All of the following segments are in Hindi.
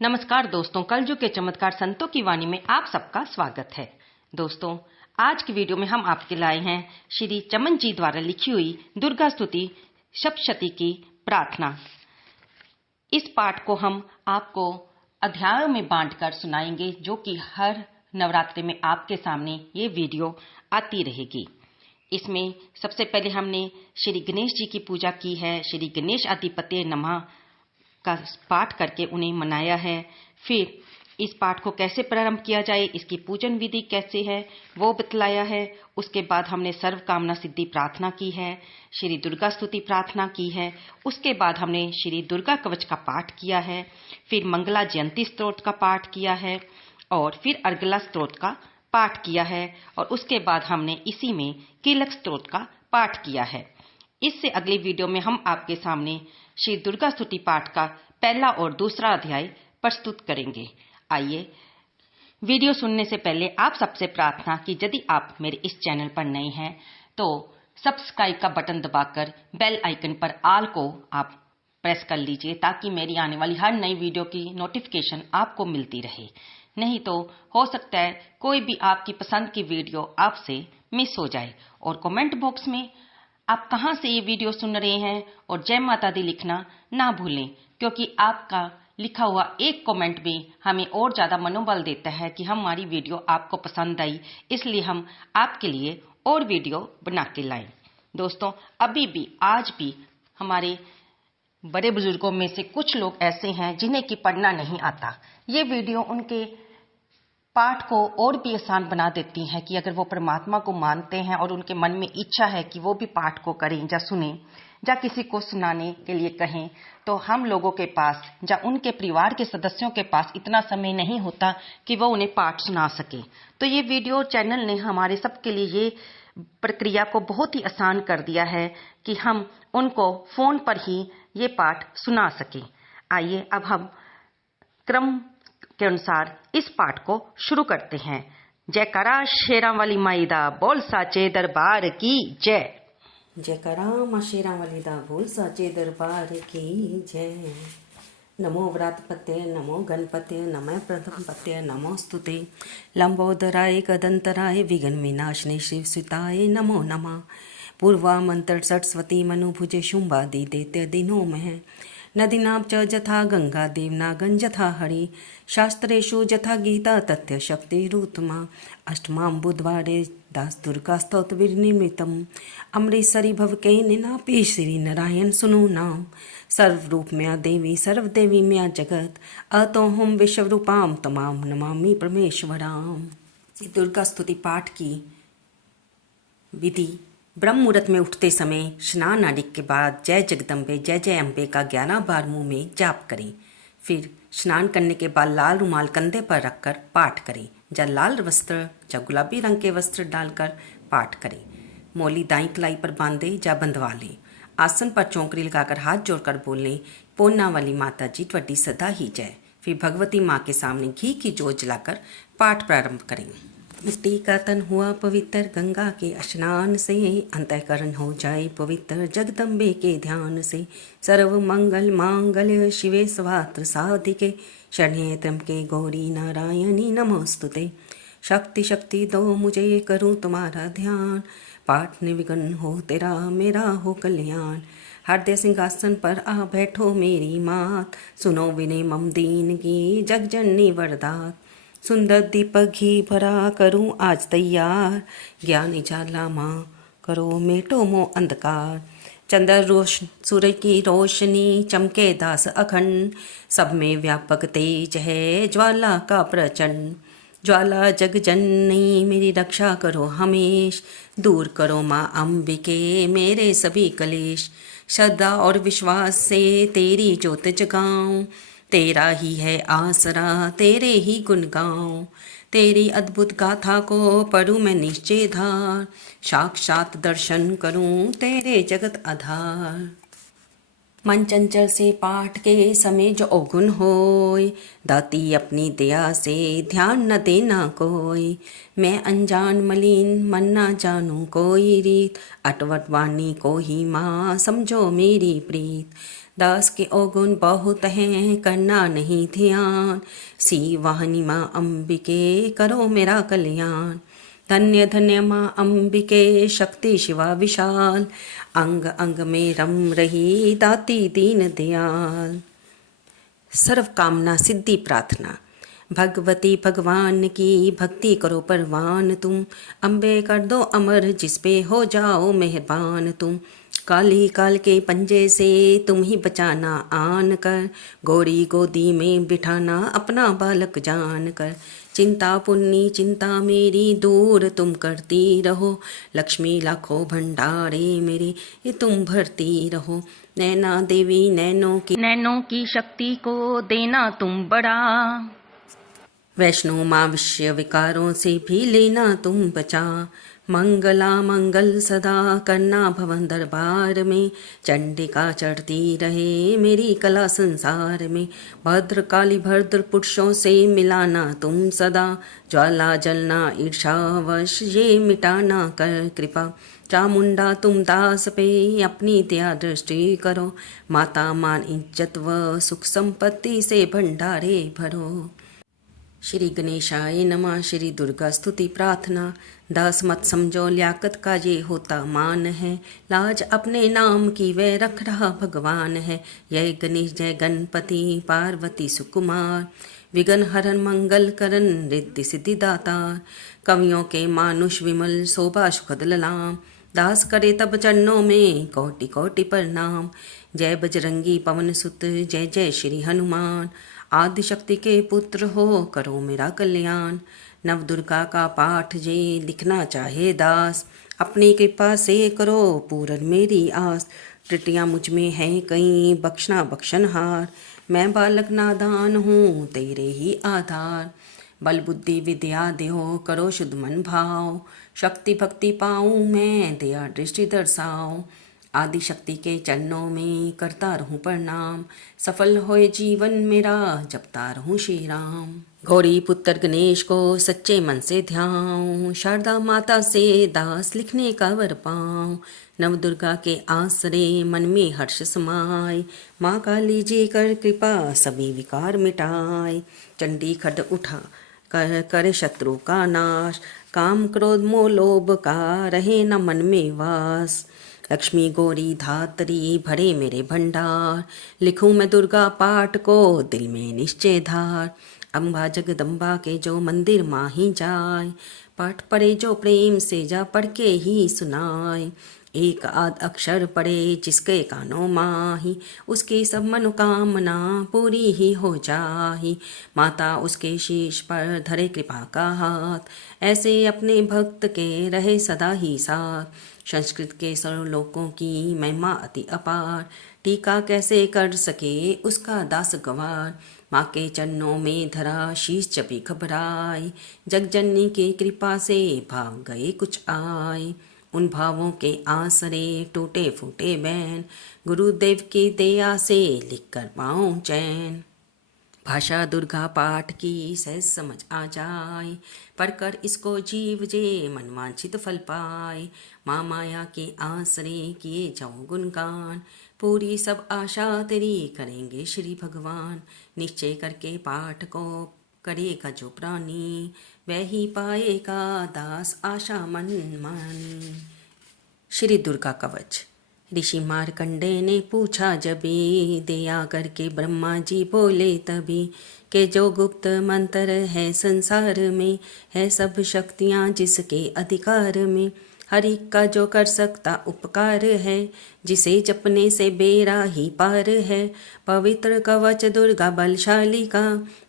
नमस्कार दोस्तों, कलयुग के चमत्कार संतों की वाणी में आप सबका स्वागत है। दोस्तों, आज की वीडियो में हम आपके लाए हैं श्री चमन जी द्वारा लिखी हुई दुर्गा स्तुति सप्तशती की प्रार्थना। इस पाठ को हम आपको अध्यायों में बांटकर सुनाएंगे, जो कि हर नवरात्रि में आपके सामने ये वीडियो आती रहेगी। इसमें सबसे पहले हमने श्री गणेश जी की पूजा की है। श्री गणेश अधिपते नमः का पाठ करके उन्हें मनाया है। फिर इस पाठ को कैसे प्रारंभ किया जाए, इसकी पूजन विधि कैसे है वो बतलाया है। उसके बाद हमने सर्व कामना सिद्धि प्रार्थना की है, श्री दुर्गा स्तुति प्रार्थना की है। उसके बाद हमने श्री दुर्गा कवच का पाठ किया है। फिर मंगला जयंती स्तोत्र का पाठ किया है और फिर अर्गला स्तोत्र का पाठ किया है। और उसके बाद हमने इसी में कीलक स्तोत्र का पाठ किया है। इससे अगली वीडियो में हम आपके सामने श्री दुर्गा स्तुति पाठ का पहला और दूसरा अध्याय प्रस्तुत करेंगे। आइए, वीडियो सुनने से पहले आप सबसे प्रार्थना कि यदि आप मेरे इस चैनल पर नए हैं तो सब्सक्राइब का बटन दबाकर बेल आइकन पर ऑल को आप प्रेस कर लीजिए, ताकि मेरी आने वाली हर नई वीडियो की नोटिफिकेशन आपको मिलती रहे। नहीं तो हो सकता है कोई भी आपकी पसंद की वीडियो आपसे मिस हो जाए। और कमेंट बॉक्स में आप कहां से ये वीडियो सुन रहे हैं और जय माता दी लिखना ना भूलें, क्योंकि आपका लिखा हुआ एक कमेंट भी हमें और ज्यादा मनोबल देता है कि हमारी वीडियो आपको पसंद आई, इसलिए हम आपके लिए और वीडियो बना के लाएं। दोस्तों, अभी भी आज भी हमारे बड़े बुजुर्गों में से कुछ लोग ऐसे हैं जिन्हें कि पढ़ना नहीं आता। ये वीडियो उनके पाठ को और भी आसान बना देती है कि अगर वो परमात्मा को मानते हैं और उनके मन में इच्छा है कि वो भी पाठ को करें या सुने या किसी को सुनाने के लिए कहें, तो हम लोगों के पास या उनके परिवार के सदस्यों के पास इतना समय नहीं होता कि वो उन्हें पाठ सुना सके। तो ये वीडियो चैनल ने हमारे सबके लिए ये प्रक्रिया को बहुत ही आसान कर दिया है कि हम उनको फोन पर ही ये पाठ सुना सकें। आइए अब हम क्रम के अनुसार इस पाठ को शुरू करते हैं। जयकारा शेरां वाली माई दा, बोल साचे दरबार की जय। जयकारा मां शेरां वाली दा, बोल साचे दरबार की जय। नमो व्रातपते, नमो गणपते, नमः प्रथम पते, नमोस्तुते लंबोदराय कदंतराय विघ्न विनाशने शिव सुताय नमो नमः। पूर्वा मंत्र सरस्वती मनुभुजे शुंभादि दैत्य दिनो में नदीनां च जथा गंगा देवना गंजथा हरि शास्त्रेषु जथा गीता तथ्य शक्तिरुत्तमा अष्टमां बुधवारे दास दुर्गा स्तोत्र विनिर्मितम् अमृतसरी भव के निनापी श्री नारायण सुनु नाम सर्वरूप म्या देवी सर्वदेवी म्या जगत अतोहम विश्वरूपाम तमाम नमामि परमेश्वराम। दुर्गा स्तुति पाठ की विधि। ब्रह्म मुहूर्त में उठते समय स्नान आदि के बाद जय जगदम्बे जय जय अम्बे का 11 बार मुंह में जाप करें। फिर स्नान करने के बाद लाल रुमाल कंधे पर रखकर पाठ करें या लाल वस्त्र या गुलाबी रंग के वस्त्र डालकर पाठ करें। मौली दाई कलाई पर बांधे या बंधवा लें। आसन पर चौकड़ी लगाकर हाथ जोड़कर बोलें, पोन्ना वाली माता जी त्वड्डी सदा ही जय। फिर भगवती माँ के सामने घी की जोत जलाकर पाठ प्रारंभ करें। मिट्टी का तन हुआ पवित्र गंगा के स्नान से, अंतःकरण हो जाए पवित्र जगदम्बे के ध्यान से। सर्व मंगल मांगल्य शिवे स्वात्र साधिके शरण्ये त्र्यंबके गौरी नारायणी नमोस्तुते। शक्ति शक्ति दो मुझे करूँ तुम्हारा ध्यान, पाठ निर्विघ्न हो तेरा मेरा हो कल्याण। हृदय सिंहासन पर आ बैठो मेरी मात, सुनो विनय मम दीन की जगजननी वरदात। सुंदर दीपक घी भरा करूं आज तैयार, ज्ञानी जाला माँ करो मेटो मो अंधकार। चंद्र सूर्य की रोशनी चमके दास अखंड, सब में व्यापक तेज है ज्वाला का प्रचंड। ज्वाला जग जननी मेरी रक्षा करो हमेश, दूर करो माँ अंबिके मेरे सभी कलेश। श्रद्धा और विश्वास से तेरी ज्योत जगाऊं, तेरा ही है आसरा तेरे ही गुण गाऊं। तेरी अद्भुत गाथा को पढ़ूं मैं निश्चय धार, साक्षात दर्शन करूं तेरे जगत आधार। मन चंचल से पाठ के समय जो अवगुण होय, दाती अपनी दया से ध्यान न देना कोई। मैं अनजान मलिन मन न जानूं कोई रीत, अटवट वाणी को ही माँ समझो मेरी प्रीत। दास के अवगुण बहुत हैं करना नहीं ध्यान, सी वाहनी माँ अंबिके करो मेरा कल्याण। धन्य धन्य माँ अंबिके शक्ति शिवा विशाल, अंग अंग में रम रही दाती दीन दयाल। सर्व कामना सिद्धि प्रार्थना। भगवती भगवान की भक्ति करो परवान तुम, अम्बे कर दो अमर जिस पे हो जाओ मेहरबान तुम। काली काल के पंजे से तुम ही बचाना आन कर, गौरी गोदी में बिठाना अपना बालक जान कर। चिंता पुन्नी चिंता मेरी दूर तुम करती रहो, लक्ष्मी लाखों भंडारे मेरे ये तुम भरती रहो। नैना देवी नैनों की शक्ति को देना तुम बड़ा, वैष्णो माँ विषय विकारों से भी लेना तुम बचा। मंगला मंगल सदा करना भवन दरबार में, चंडिका चढ़ती रहे मेरी कला संसार में। भद्र काली भद्र पुरुषों से मिलाना तुम सदा, ज्वाला जलना ईर्षावश ये मिटाना कर कृपा। चामुंडा तुम दास पे अपनी दया दृष्टि करो, माता मान इज्जत व सुख संपत्ति से भंडारे भरो। श्री गणेशाय नमः। श्री दुर्गा स्तुति प्रार्थना। दास मत समझो लियाकत का ये होता मान है, लाज अपने नाम की वह रख रहा भगवान है। जय गणेश जय गणपति पार्वती सुकुमार, विघ्न हरन मंगल करन रिद्धि सिद्धि दाता। कवियों के मानुष विमल शोभा सुखद ललाम, दास करे तब चरणों में कोटि कोटि प्रणाम। जय बजरंगी पवन सुत जय जय श्री हनुमान, आदि शक्ति के पुत्र हो करो मेरा कल्याण। नव दुर्गा का पाठ जे लिखना चाहे दास, अपनी कृपा से करो पूरन मेरी आस। त्रुटियां मुझ में हैं कहीं बख्शना बख्शनहार, मैं बालक नादान हूँ तेरे ही आधार। बल बुद्धि विद्या देहो करो शुद्ध मन भाव, शक्ति भक्ति पाऊँ मैं दया दृष्टि दर्शाओ। आदि शक्ति के चरणों में करता रहूं प्रणाम, सफल होए जीवन मेरा जपता रहूं श्री राम। गौरी पुत्र गणेश को सच्चे मन से ध्याऊं, शारदा माता से दास लिखने का वर पाऊं। नव दुर्गा के आसरे मन में हर्ष समाए, माँ काली जी कर कृपा सभी विकार मिटाए। चंडी खड उठा करे शत्रु का नाश, काम क्रोध मोह लोभ का रहे न मन में वास। लक्ष्मी गौरी धात्री भरे मेरे भंडार, लिखूं मैं दुर्गा पाठ को दिल में निश्चय धार। अम्बा जगदम्बा के जो मंदिर माही जाय, पाठ पढ़े जो प्रेम से जा पढ़ के ही सुनाए। एक आध अक्षर पढ़े जिसके कानों माही, उसकी सब मनोकामना पूरी ही हो जाही। माता उसके शीश पर धरे कृपा का हाथ, ऐसे अपने भक्त के रहे सदा ही साथ। संस्कृत के सर्वलोकों की महिमा अति अपार, टीका कैसे कर सके उसका दास गवार। माँ के चरणों में धरा शीश जबी घबराए, जगजननी की कृपा से भाग गए कुछ आए। उन भावों के आसरे टूटे फूटे बैन, गुरुदेव की दया से लिख कर पाऊँ चैन। भाषा दुर्गा पाठ की सहज समझ आ जाए, पढ़कर इसको जीव जे मन वांछित फल पाए। माँ माया के आसरे किए जाओ गुणगान, पूरी सब आशा तेरी करेंगे श्री भगवान। निश्चय करके पाठ को करेगा जो प्राणी, वह ही पाएगा दास आशा मन मानी। श्री दुर्गा कवच। ऋषि मार्कंडे ने पूछा जबी, दया करके ब्रह्मा जी बोले तभी, के जो गुप्त मंत्र है संसार में, है सब शक्तियाँ जिसके अधिकार में। हर एक का जो कर सकता उपकार है, जिसे जपने से बेड़ा ही पार है। पवित्र कवच दुर्गा बलशाली का,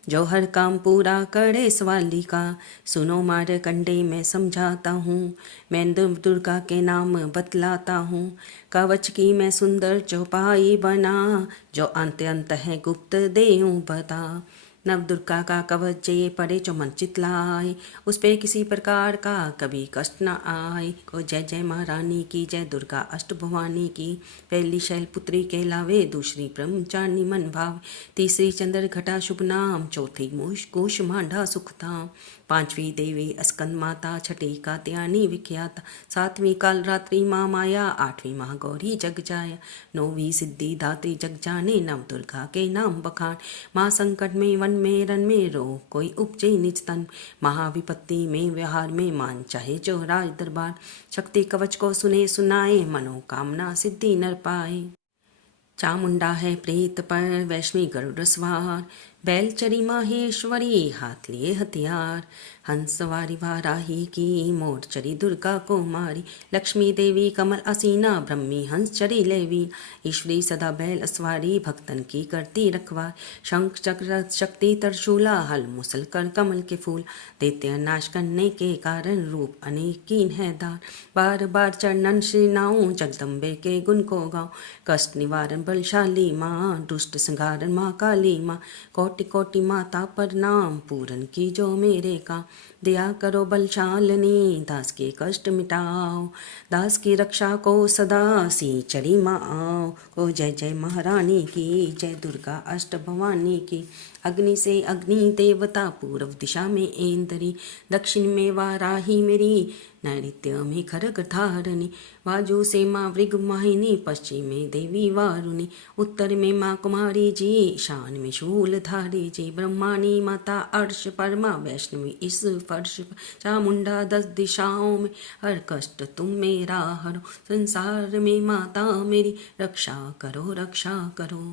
जो हर काम पूरा करे स्वाली का। सुनो मार्कंडे मैं समझाता हूँ, मैं दुर्गा के नाम बतलाता हूँ। कवच की मैं सुंदर चौपाई बना, जो अंत अंत है गुप्त देऊँ बता। नव दुर्गा का कवच जे पड़े जो मन चितलाए, उस पे किसी प्रकार का कभी कष्ट न आए। को जय जय महारानी की, जय दुर्गा अष्ट भवानी की। पहली शैलपुत्री कहलावे, दूसरी ब्रह्मचारिणी मन भावे, तीसरी चंद्र घटा शुभ नाम, चौथी कुश मांडा सुख धाम, पांचवी देवी अस्कंद माता, छठी कात्यायनी विख्याता, सातवीं काल रात्रि माँ माया, आठवीं महागौरी जग जाया, नौवीं सिद्धि दात्री जग जाने, नव दुर्गा के नाम बखान। माँ संकट में वन में रन में रो कोई उपजे निज तन, महाविपत्ति में व्यवहार में मान चाहे जो राज दरबार, शक्ति कवच को सुने सुनाए, मनोकामना सिद्धि नर पाए। चामुंडा है प्रेत पर वैष्णवी गरुड़ सवार, बैलचरी माहेश्वरी हाथ लिए हथियार, हंस सवारी वाराही की, मोर चरी दुर्गा को मारी, लक्ष्मी देवी कमल असीना, ब्रह्मी हंस चरी लेवी, ईश्वरी सदा बैल अस्वारी, भक्तन की करती रखवार, शंख चक्र शक्ति तरशूला, हल मुसल कर कमल के फूल, दैत्य नाश करने के कारण रूप अनेकीन है दार, बार बार चरणन श्री नाऊं, जगदम्बे के गुण को गाऊं, कष्ट निवारण बलशाली माँ, दुष्ट संहारण माँ काली माँ, कोटि कोटि माता पर नाम, पूरन की जो मेरे काम, दया करो बलशालिनी, दास के कष्ट मिटाओ, दास की रक्षा को सदा सी चरी माँ आओ। को जय जय महारानी की, जय दुर्गा अष्ट भवानी की। अग्नि से अग्नि देवता, पूर्व दिशा में ऐंदरी, दक्षिण में वाराही मेरी, नैऋत्य में खरग धारणी, बाजू से माँ वृग माहिनी, पश्चिम में देवी वारुणी, उत्तर में माँ कुमारी जी, ईशान में शूल धारी जी, ब्रह्माणी माता अर्श परमा, वैष्णवी इस फर्श पर, चामुंडा 10 दिशाओं में, हर कष्ट तुम मेरा हरो, संसार में माता मेरी रक्षा करो रक्षा करो।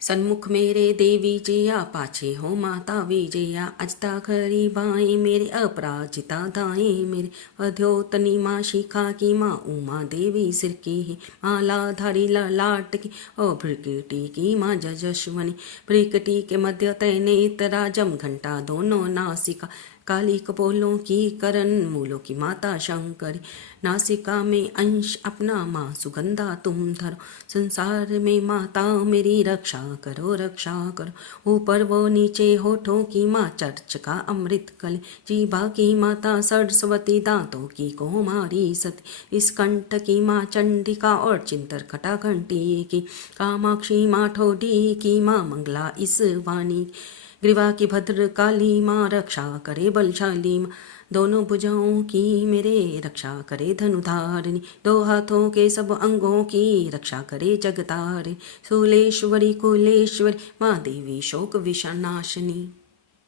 सन्मुख मेरे देवी जया, पाछे हो माता विजया, अजता खरी बाएं मेरे, अपराजिता दाएं मेरे, अध्योतनी माँ शिखा की, माँ उमा देवी सिर की है, माला धारी लाट की, और भ्रिकटी की माँ जजस्वनी, भ्रिकटी के मध्य तैनेत राजम, घंटा दोनों नासिका, काली कपोलों की करण, मूलों की माता शंकरी, नासिका में अंश अपना माँ सुगंधा तुम धरो, संसार में माता मेरी रक्षा करो रक्षा करो, ऊपर वो नीचे होठों की माँ चर्च का अमृत कल, जीभा की माता सरस्वती, दांतों की कौमारी सती, इस कंठ की माँ चंडिका, और चिंतर खटा घंटी की, कामाक्षी माँ ठोडी की माँ मंगला इस वाणी, ग्रीवा की भद्र काली माँ रक्षा करे बलशाली माँ, दोनों भुजाओं की मेरे रक्षा करे धनुधारिणी, दो हाथों के सब अंगों की रक्षा करे जगतारिणी, शूलेश्वरी कुलेश्वरी माँ देवी शोक विषनाशिनी,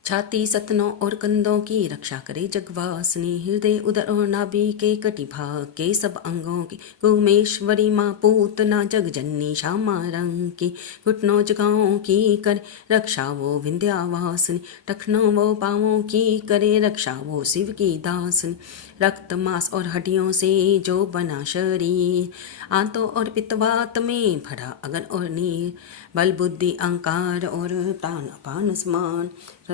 छाती सतनों और कंधों की रक्षा करे जगवासिनी, हृदय उदर और नाभि के कटि भाग के सब अंगों की, उमेश्वरी माँ पूतना जगजननी श्यामा रंग की, घुटनों जगहों की करे रक्षा वो विंध्यावासिनी, टखनों वो पाँवों की करे रक्षा वो शिव की दासनी, रक्त मांस और हड्डियों से जो बना शरीर, आंतों और पित्तवात में भरा अगन और नीर, बल बुद्धि अहंकार और प्राण अपान समान,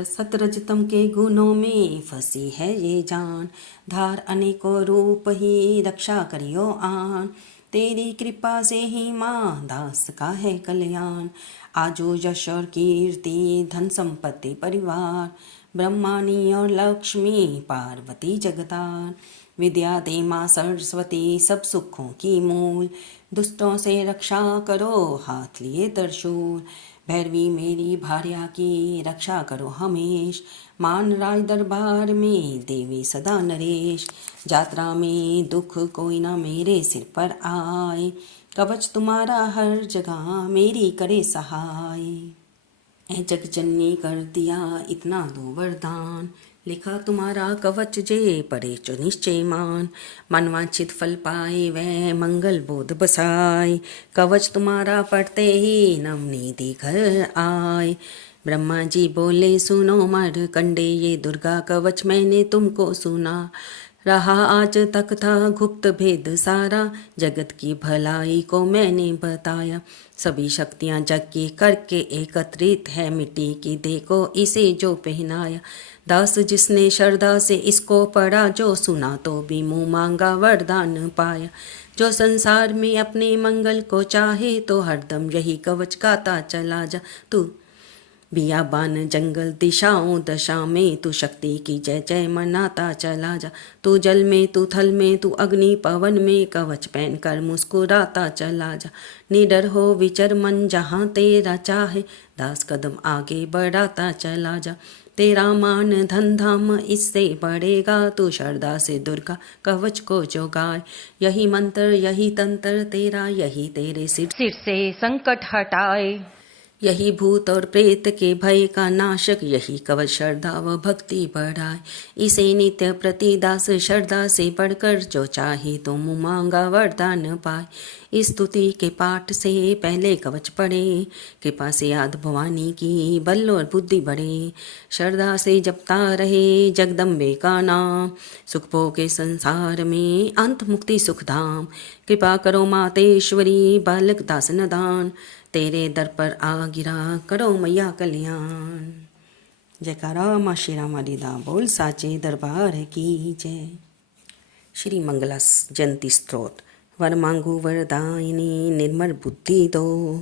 सतरजतम के गुणों में फंसी है ये जान, धार अनेकों रूप ही रक्षा करियो आन, तेरी कृपा से ही माँ दास का है कल्याण, आजो यश और कीर्ति धन संपत्ति परिवार, ब्रह्मानी और लक्ष्मी पार्वती जगदान, विद्या दे माँ सरस्वती सब सुखों की मूल, दुष्टों से रक्षा करो हाथ लिए त्रिशूल, भैरवी मेरी भार्या की रक्षा करो हमेश, मान राज दरबार में देवी सदा नरेश, यात्रा में दुख कोई ना मेरे सिर पर आए, कवच तुम्हारा हर जगह मेरी करे सहाय, ए जगजननी कर दिया इतना दो वरदान, लिखा तुम्हारा कवच जे पड़े जो निश्चय मान, मनवांछित फल पाए वह मंगल बोध बसाए, कवच तुम्हारा पढ़ते ही नवनीति घर आए, ब्रह्मा जी बोले सुनो मार्कंडे ये दुर्गा कवच मैंने तुमको सुना, रहा आज तक था गुप्त भेद सारा, जगत की भलाई को मैंने बताया, सभी शक्तियां जग की करके एकत्रित है, मिट्टी की देखो इसे जो पहनाया, दास जिसने श्रद्धा से इसको पढ़ा, जो सुना तो भी मुँह मांगा वरदान पाया, जो संसार में अपने मंगल को चाहे तो हरदम यही कवच गाता चला जा, तू बियाबान जंगल दिशाओं दशा में तू शक्ति की जय जय मनाता चला जा। तू जल में तू थल में तू अग्नि पवन में कवच पहन कर मुस्कुराता चला जा। निडर हो विचर मन जहाँ तेरा चाहे, दास कदम आगे बढ़ाता चला जा। तेरा मान धन धाम इससे बढ़ेगा, तू श्रद्धा से दुर्गा कवच को जो गाए। यही मंत्र यही तंत्र तेरा, यही तेरे सिर से संकट हटाए। यही भूत और प्रेत के भय का नाशक, यही कवच श्रद्धा व भक्ति बढ़ाए। इसे नित्य प्रतिदास श्रद्धा से बढ़कर, जो चाहे तो मुँह मांगा वरदान पाए। इस स्तुति के पाठ से पहले कवच पढ़े, कृपा से याद भवानी की बल और बुद्धि बढ़े। श्रद्धा से जपता रहे जगदम्बे का नाम, सुख भोग के संसार में अंत मुक्ति सुखधाम। कृपा करो मातेश्वरी बालक दास नदान, तेरे दर पर आ गिरा करो मैया कल्याण। जयकारा माँ श्री राम वालीदा बोल साचे दरबार की जय। श्री मंगला जयंती स्तोत्र। वर मांगू वरदायिनी निर्मल बुद्धि दो,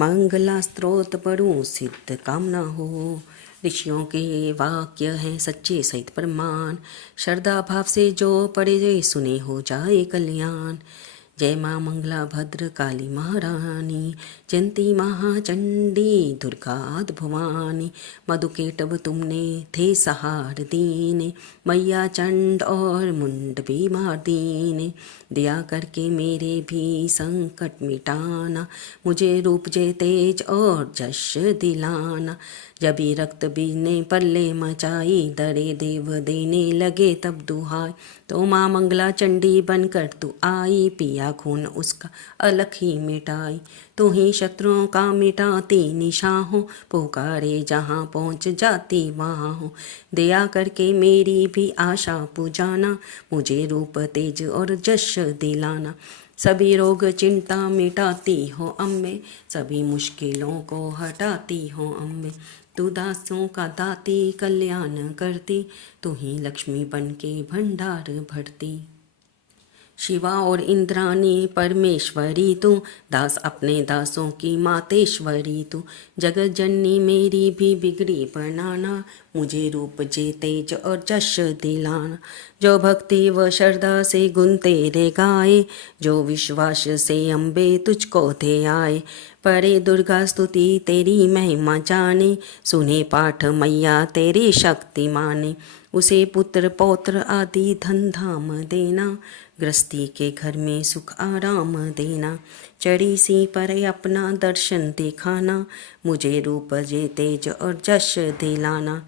मंगला स्त्रोत पढ़ूं सिद्ध कामना हो। ऋषियों के वाक्य हैं सच्चे सहित प्रमाण, श्रद्धा भाव से जो पढ़े सुने हो जाए कल्याण। जय माँ मंगला भद्र काली महारानी, जयंती महाचंडी दुर्गा भवानी। मधुकेटव तुमने थे सहार दीने, मैया चंड और मुंड भी मार दीने। दया करके मेरे भी संकट मिटाना, मुझे रूप जय तेज और जश दिलाना। जबी रक्त बीने पल्ले मचाई, दरे देव देने लगे तब दुहाई। तो माँ मंगला चंडी बनकर तू आई, पिया खून उसका अलख ही मिटाई। तू ही शत्रुओं का मिटाती निशान हो, पुकारे जहाँ पहुँच जाती वहाँ हो। दया करके मेरी भी आशा पुजाना, मुझे रूप तेज और जश दिलाना। सभी रोग चिंता मिटाती हो अम्बे, सभी मुश्किलों को हटाती हो अम्बे। तू दासों का दाती कल्याण करती, तू ही लक्ष्मी बन के भंडार भरती। शिवा और इंद्राणी परमेश्वरी तू, दास अपने दासों की मातेश्वरी तू। जगत जननी मेरी भी बिगड़ी बनाना, मुझे रूप जे तेज और जश दिलाना। जो भक्ति व श्रद्धा से गुण तेरे गाए, जो विश्वास से अम्बे तुझको दे आए। पढ़े दुर्गा स्तुति तेरी महिमा जाने, सुने पाठ मैया तेरी शक्ति माने। उसे पुत्र पौत्र आदि धन धाम देना, गृहस्थी के घर में सुख आराम देना। चढ़ी सी पर अपना दर्शन दिखाना, मुझे रूप जे तेज और जश दिलाना।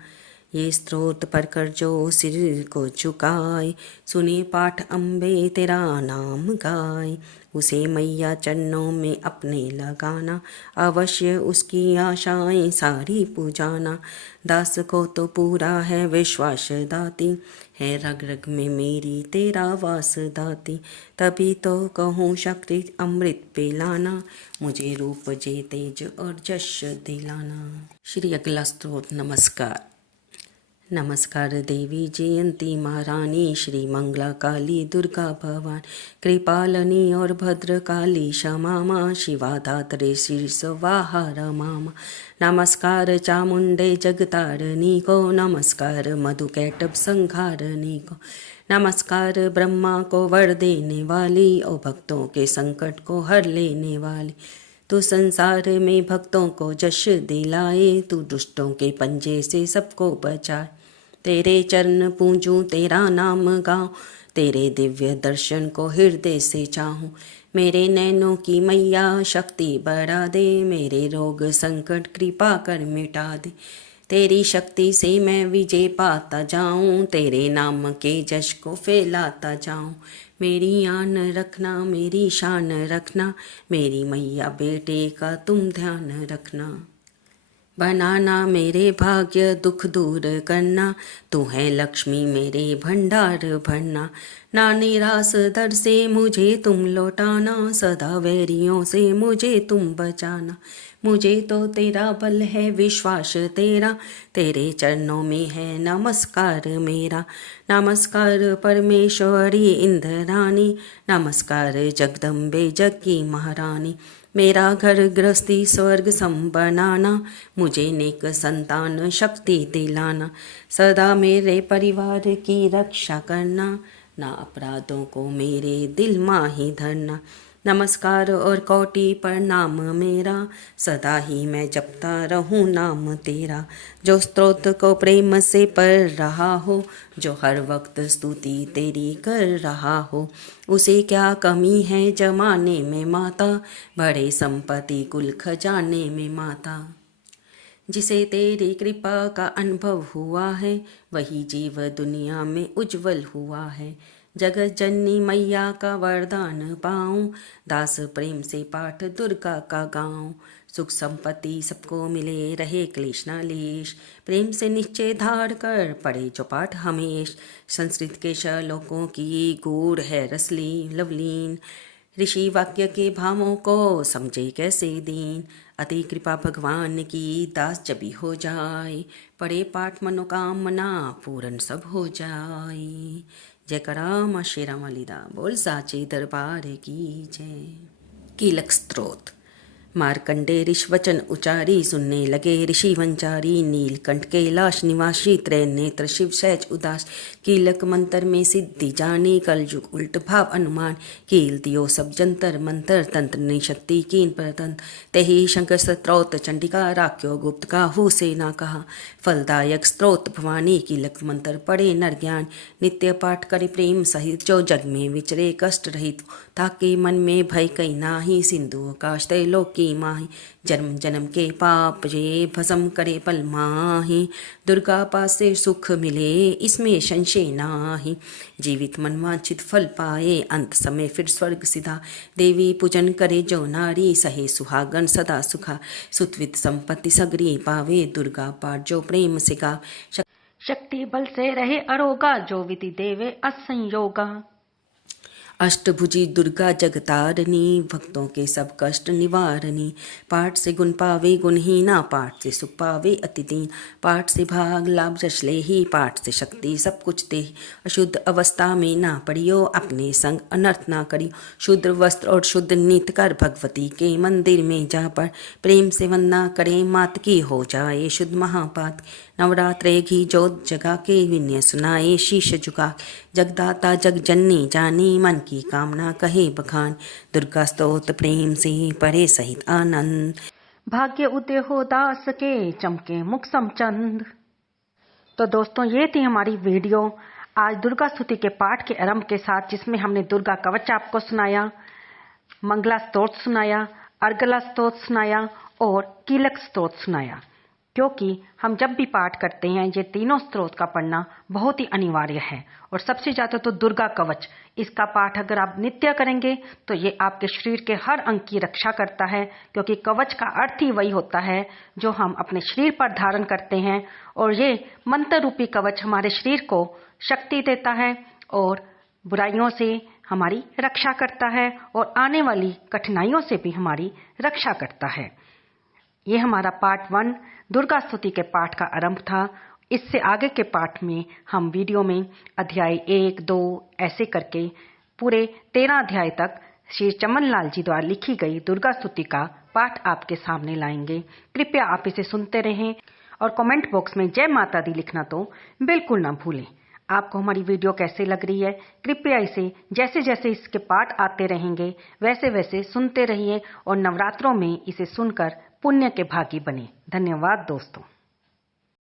ये स्तोत्र पढ़कर जो सिर को झुकाए, सुने पाठ अम्बे तेरा नाम गाए। उसे मैया चरणों में अपने लगाना, अवश्य उसकी आशाएं सारी पुजाना। दास को तो पूरा है विश्वास दाती, है रग रग में मेरी तेरा वास दाती। तभी तो कहूँ शक्ति अमृत पिलाना, मुझे रूप जे तेज और जश दिलाना। श्री अगला स्तोत्र। नमस्कार। नमस्कार देवी जयंती महारानी, श्री मंगला काली दुर्गा भवानी। कृपालनी और भद्र काली क्षमा माँ, शिवा धात्रे श्री स्वाहा रमामा। नमस्कार चामुंडे जगतारनी को, नमस्कार मधुकैटभ संहारनी को। नमस्कार ब्रह्मा को वर देने वाली, और भक्तों के संकट को हर लेने वाली। तू संसार में भक्तों को जश दिलाए, तू दुष्टों के पंजे से सबको बचाए। तेरे चरण पूजूं तेरा नाम गाऊं, तेरे दिव्य दर्शन को हृदय से चाहूं। मेरे नैनों की मैया शक्ति बढ़ा दे, मेरे रोग संकट कृपा कर मिटा दे। तेरी शक्ति से मैं विजय पाता जाऊं, तेरे नाम के जश को फैलाता जाऊं। मेरी आन रखना मेरी शान रखना, मेरी मैया बेटे का तुम ध्यान रखना। बनाना मेरे भाग्य दुख दूर करना, तू है लक्ष्मी मेरे भंडार भरना। ना निराश दर से मुझे तुम लौटाना, सदा वैरियों से मुझे तुम बचाना। मुझे तो तेरा बल है विश्वास तेरा, तेरे चरणों में है नमस्कार मेरा। नमस्कार परमेश्वरी इंद्राणी, नमस्कार जगदम्बे जग की महारानी। मेरा घर गृहस्थी स्वर्ग सम बनाना, मुझे नेक संतान शक्ति दिलाना, सदा मेरे परिवार की रक्षा करना, ना अपराधों को मेरे दिल माही धरना। नमस्कार और कोटि प्रणाम मेरा, सदा ही मैं जपता रहूं नाम तेरा। जो स्तोत्र को प्रेम से पढ़ रहा हो, जो हर वक्त स्तुति तेरी कर रहा हो, उसे क्या कमी है जमाने में माता, बड़े संपत्ति कुल खजाने में माता। जिसे तेरी कृपा का अनुभव हुआ है, वही जीव दुनिया में उज्जवल हुआ है। जगत जननी मैया का वरदान पाऊं, दास प्रेम से पाठ दुर्गा का गाऊं। सुख संपत्ति सबको मिले रहे क्लेश नालेश, प्रेम से निश्चय धार कर पढ़े जो पाठ हमेश। संस्कृत के श्लोकों की गूढ़ है रसली लवलीन, ऋषि वाक्य के भावों को समझे कैसे दीन। अति कृपा भगवान की दास जबी हो जाए, पढ़े पाठ मनोकामना पूर्ण सब हो जाए। जय करा माँ शेरा वाली दा बोल साचे दरबार की जय। कीलक स्त्रोत। मार्कंडे ऋषवचन उचारी, सुनने लगे ऋषि वंचारी। नीलकंठ कैलाश निवासी, त्रैनेत्र शिव सहज उदास। कीलक मंत्र में सिद्धि जानी, कलयुग उल्ट भाव अनुमान। कील दियो सब जंतर मंत्र, तंत्र ने शक्ति कीन परतंत्र। तेहि शंकर स्त्रोत चंडिका, राख्यो गुप्त काहू से ना कहा। फलदायक स्त्रोत भवानी, कीलक मंत्र पढ़े नर ज्ञान। नित्य पाठ करे प्रेम सहित, जो जग में विचरे कष्ट रहित। ताके मन में भय कई नाही, सिंधु आकाश त्रैलोक की माही। जन्म जन्म के पाप जे भस्म करे पल माही, दुर्गा पास से सुख मिले इसमें संशय नाही। जीवित मन वांछित फल पाए, अंत समय फिर स्वर्ग सिधा। देवी पूजन करे जो नारी, सहे सुहागन सदा सुखा। सुतवित संपत्ति सगरी पावे, दुर्गा पाठ जो प्रेम से गा। शक्ति बल से रहे अरोगा, जो विधि देवे असंयोगा। अष्टभुजी दुर्गा जगतारनी, भक्तों के सब कष्ट निवारणी। पाठ से गुण पावे गुणहीना, पाठ से सुख पावे अति दीन। पाठ से भाग लाभ जश ले ही, पाठ से शक्ति सब कुछ दे। अशुद्ध अवस्था में ना पड़ियो, अपने संग अनर्थ ना करियो। शुद्ध वस्त्र और शुद्ध नित्य कर, भगवती के मंदिर में जा पर। प्रेम से वंदना करे मात की, हो जाए शुद्ध महापात। नवरात्रे घी जोत जगा के, विनय सुनाए शीश झुका। जगदाता जग जननी जानी, मन की कामना कहे बखान। दुर्गा स्तोत्र प्रेम से पढ़े सहित आनंद। भाग्य उदय हो दास के, चमके मुख समचंद। तो दोस्तों, ये थी हमारी वीडियो आज दुर्गा स्तुति के पाठ के आरंभ के साथ, जिसमें हमने दुर्गा कवच आपको सुनाया, मंगला स्तोत्र सुनाया, अर्गला स्तोत्र सुनाया और कीलक स्तोत्र सुनाया। क्योंकि हम जब भी पाठ करते हैं, ये तीनों स्तोत्र का पढ़ना बहुत ही अनिवार्य है। और सबसे ज़्यादा तो दुर्गा कवच, इसका पाठ अगर आप नित्य करेंगे तो ये आपके शरीर के हर अंग की रक्षा करता है। क्योंकि कवच का अर्थ ही वही होता है जो हम अपने शरीर पर धारण करते हैं। और ये मंत्र रूपी कवच हमारे शरीर को शक्ति देता है और बुराइयों से हमारी रक्षा करता है और आने वाली कठिनाइयों से भी हमारी रक्षा करता है। ये हमारा पार्ट 1 दुर्गा स्तुति के पाठ का आरंभ था। इससे आगे के पाठ में हम वीडियो में अध्याय 1, 2 ऐसे करके पूरे 13 अध्याय तक श्री चमन लाल जी द्वारा लिखी गई दुर्गा स्तुति का पाठ आपके सामने लाएंगे। कृपया आप इसे सुनते रहें और कमेंट बॉक्स में जय माता दी लिखना तो बिल्कुल ना भूलें। आपको हमारी वीडियो कैसे लग रही है, कृपया इसे जैसे जैसे इसके पाठ आते रहेंगे वैसे वैसे सुनते रहिए और नवरात्रों में इसे सुनकर पुण्य के भागी बने। धन्यवाद दोस्तों।